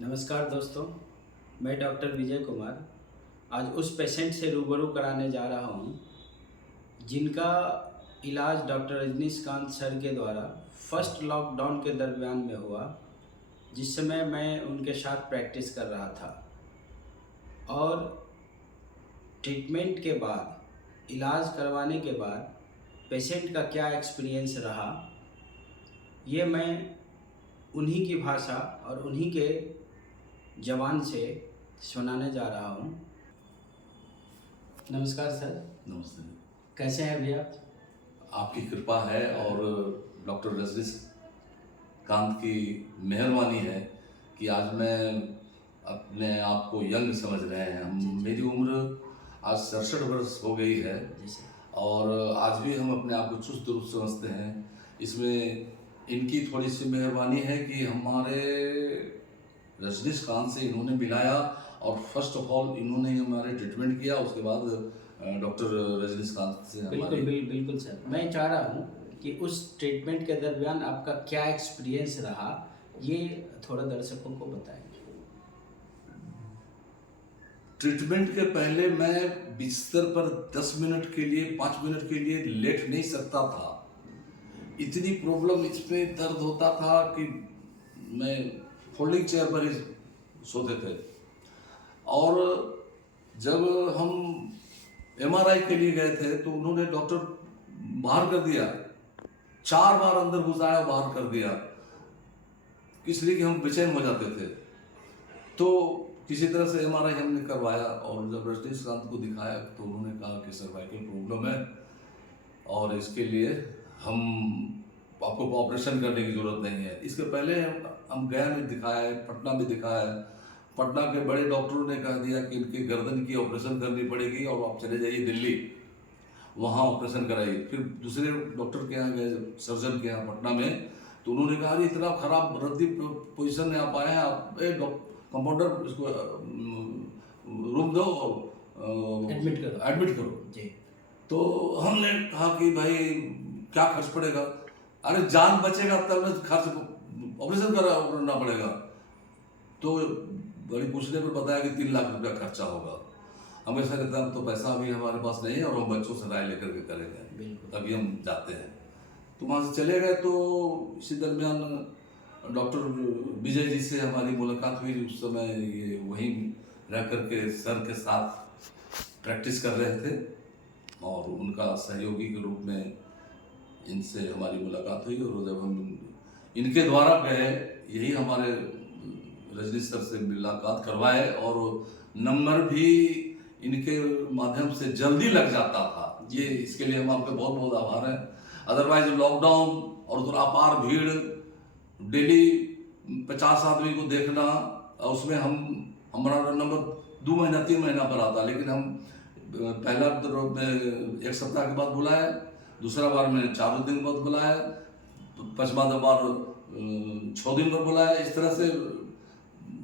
नमस्कार दोस्तों, मैं डॉक्टर विजय कुमार आज उस पेशेंट से रूबरू कराने जा रहा हूँ जिनका इलाज डॉक्टर रजनीकांत सर के द्वारा फर्स्ट लॉकडाउन के दरमियान में हुआ, जिस समय मैं उनके साथ प्रैक्टिस कर रहा था। और ट्रीटमेंट के बाद, इलाज करवाने के बाद पेशेंट का क्या एक्सपीरियंस रहा, ये मैं उन्हीं की भाषा और उन्हीं के ज़बान से सुनाने जा रहा हूँ। नमस्कार सर। नमस्ते। कैसे हैं अभी आप? आपकी कृपा है और डॉक्टर रजनीकांत की मेहरबानी है कि आज मैं अपने आप को यंग समझ रहे हैं हम। मेरी उम्र आज 67 वर्ष हो गई है और आज भी हम अपने आप को चुस्त दुरुस्त समझते हैं। इसमें इनकी थोड़ी सी मेहरबानी है कि हमारे रजनीकांत से इन्होंने मिलाया और फर्स्ट ऑफ ऑल इन्होंने हमारे ट्रीटमेंट किया। उसके बाद डॉक्टर रजनीकांत से बिल्कुल सर, मैं चाह रहा हूँ कि उस ट्रीटमेंट के दरमियान आपका क्या एक्सपीरियंस रहा, ये थोड़ा दर्शकों को बताएंगे। ट्रीटमेंट के पहले मैं बिस्तर पर 10 मिनट के लिए 5 मिनट के लिए लेट नहीं सकता था। इतनी प्रॉब्लम, इसमें दर्द होता था कि मैं फोल्डिंग चेयर पर ही सोते थे। और जब हम एमआरआई के लिए गए थे तो उन्होंने डॉक्टर बाहर कर दिया, 4 बार अंदर घुसाया, बाहर कर दिया, इसलिए कि हम बेचैन हो जाते थे। तो किसी तरह से एमआरआई हमने करवाया और जब रजनीकांत को दिखाया तो उन्होंने कहा कि सर्वाइकल प्रॉब्लम है और इसके लिए हम आपको ऑपरेशन करने की ज़रूरत नहीं है। इसके पहले हम गया में दिखाया, पटना में दिखाया। पटना के बड़े डॉक्टरों ने कह दिया कि इनके गर्दन की ऑपरेशन करनी पड़ेगी और आप चले जाइए दिल्ली, वहाँ ऑपरेशन कराइए। फिर दूसरे डॉक्टर के यहाँ गए, सर्जन के यहाँ पटना में, तो उन्होंने कहा अरे इतना खराब रद्दी पोजीशन में आप आए हैं, आप कंपाउंडर इसको रूम दो और एडमिट करो जी। तो हमने कहा कि भाई क्या खर्च पड़ेगा? अरे जान बचेगा तब ना खर्च, ऑपरेशन करना पड़ेगा। तो बड़ी पूछने पर बताया कि 3 लाख रुपया खर्चा होगा। हम ऐसा कहते हैं तो पैसा अभी हमारे पास नहीं है और हम बच्चों से राय लेकर के करेंगे, तभी हम जाते हैं। तो वहाँ से चले गए। तो इसी दरमियान डॉक्टर विजय जी से हमारी मुलाकात हुई। उस समय ये वहीं रह करके सर के साथ प्रैक्टिस कर रहे थे और उनका सहयोगी के रूप में इनसे हमारी मुलाकात हुई। और जब हम इनके द्वारा गए, यही हमारे रजनी सर से मुलाकात करवाए और नंबर भी इनके माध्यम से जल्दी लग जाता था। ये इसके लिए हम आपके बहुत बहुत आभार हैं। अदरवाइज लॉकडाउन और उधर अपार भीड़, डेली 50 आदमी को देखना, उसमें हमारा नंबर 2 महीना 3 महीना पर आता। लेकिन हम पहला 1 सप्ताह के बाद बुलाया, दूसरा बार मैंने 4 दिन बाद बुलाया, पांचवा बार 6 दिन पर बुलाया। इस तरह से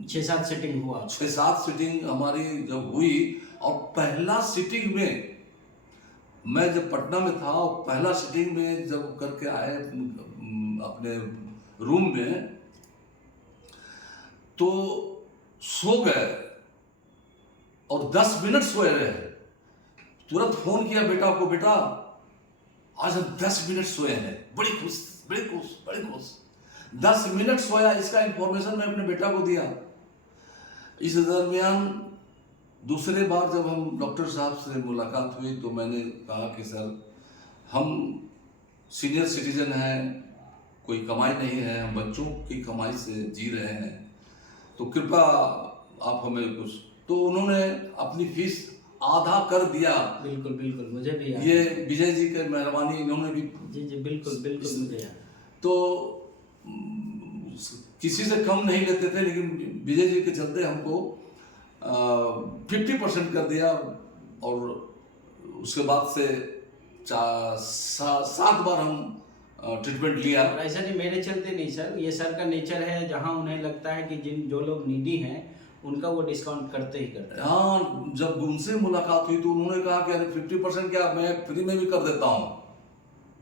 6-7 सीटिंग हुआ। 6-7 सीटिंग हमारी जब हुई और पहला सीटिंग में मैं जब पटना में था और पहला सीटिंग में जब करके आए अपने रूम में, तो सो गए और 10 मिनट सोए रहे। तुरंत फोन किया बेटा को, बेटा आज हम 10 मिनट सोए हैं। बड़ी खुश, बड़ी खुश, बड़ी खुश। 10 मिनट सोया, इसका इंफॉर्मेशन मैं अपने बेटा को दिया। इस दरमियान दूसरे बार जब हम डॉक्टर साहब से मुलाकात हुई तो मैंने कहा कि सर हम सीनियर सिटीजन हैं, कोई कमाई नहीं है, हम बच्चों की कमाई से जी रहे हैं, तो कृपया आप हमें कुछ। तो उन्होंने अपनी फीस आधा कर दिया। बिल्कुल मुझे भी याद। ये विजय जी की मेहरबानी, इन्होंने भी। जी बिल्कुल मुझे याद। तो किसी से कम नहीं लेते थे, लेकिन विजय जी के चलते हमको 50% कर दिया। और उसके बाद से 7 बार हम ट्रीटमेंट लिया। और ऐसा नहीं मेरे चलते नहीं सर, ये सर का नेचर है, जहाँ उन्हें लगता है कि जो लोग नीडी हैं उनका वो डिस्काउंट करते ही करते हैं। हाँ, जब उनसे मुलाकात हुई तो उन्होंने कहा कि अरे 50% क्या, मैं फ्री में भी कर देता हूँ।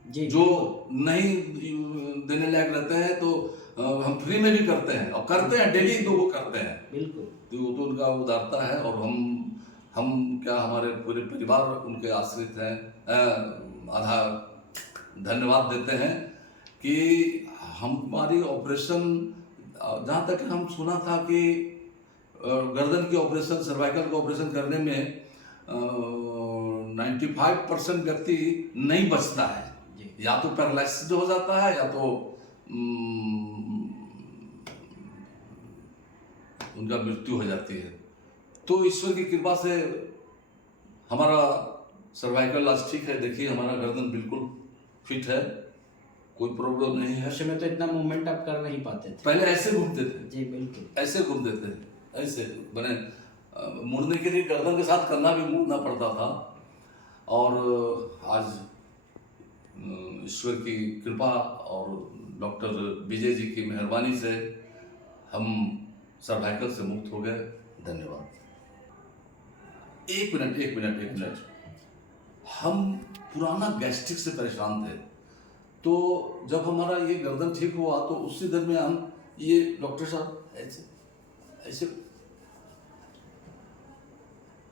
जी, जो नहीं देने लायक रहते हैं तो हम फ्री में भी करते हैं और करते हैं डेली, तो वो करते हैं। बिल्कुल। तो वो तो उनका उदारता है, और हम क्या, हमारे पूरे परिवार उनके आश्रित हैं। आधा धन्यवाद देते हैं कि हमारी ऑपरेशन, जहाँ तक हम सुना था कि गर्दन की ऑपरेशन, सर्वाइकल का ऑपरेशन करने में 95% व्यक्ति नहीं बचता है, जी। या तो पैरालिसिस हो जाता है, या तो उनका मृत्यु हो जाती है। तो ईश्वर की कृपा से हमारा सर्वाइकल आज ठीक है। देखिए हमारा गर्दन बिल्कुल फिट है, कोई प्रॉब्लम नहीं है। उस समय तो इतना मूवमेंट आप कर नहीं पाते थे। पहले ऐसे घूमते थे, जी बिल्कुल। ऐसे घूमते थे, ऐसे मैंने मुड़ने के लिए गर्दन के साथ करना भी मुड़ना पड़ता था। और आज ईश्वर की कृपा और डॉक्टर विजय जी की मेहरबानी से हम सर्वाइकल से मुक्त हो गए। धन्यवाद। एक मिनट। हम पुराना गैस्ट्रिक से परेशान थे, तो जब हमारा ये गर्दन ठीक हुआ तो उसी दरमियान ये डॉक्टर साहब ऐसे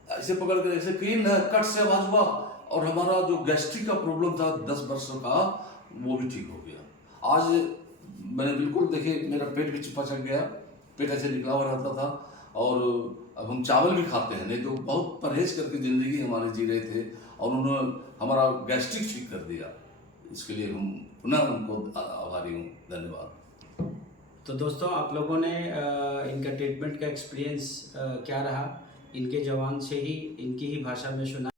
ऐसे पकड़ कर ऐसे क्लीन कट से आवाज हुआ, और हमारा जो गैस्ट्रिक का प्रॉब्लम था 10 वर्षों का, वो भी ठीक हो गया। आज मैंने बिल्कुल, देखिए मेरा पेट भी पचक गया, पेट ऐसे निकला हुआ रहता था, और अब हम चावल भी खाते हैं, नहीं तो बहुत परहेज करके ज़िंदगी हमारी जी रहे थे, और उन्होंने हमारा गैस्ट्रिक ठीक कर दिया। इसके लिए हम पुनः उनको आभारी हूँ। धन्यवाद। तो दोस्तों, आप लोगों ने इनका ट्रीटमेंट का एक्सपीरियंस क्या रहा, इनके जवान से ही, इनकी ही भाषा में सुना।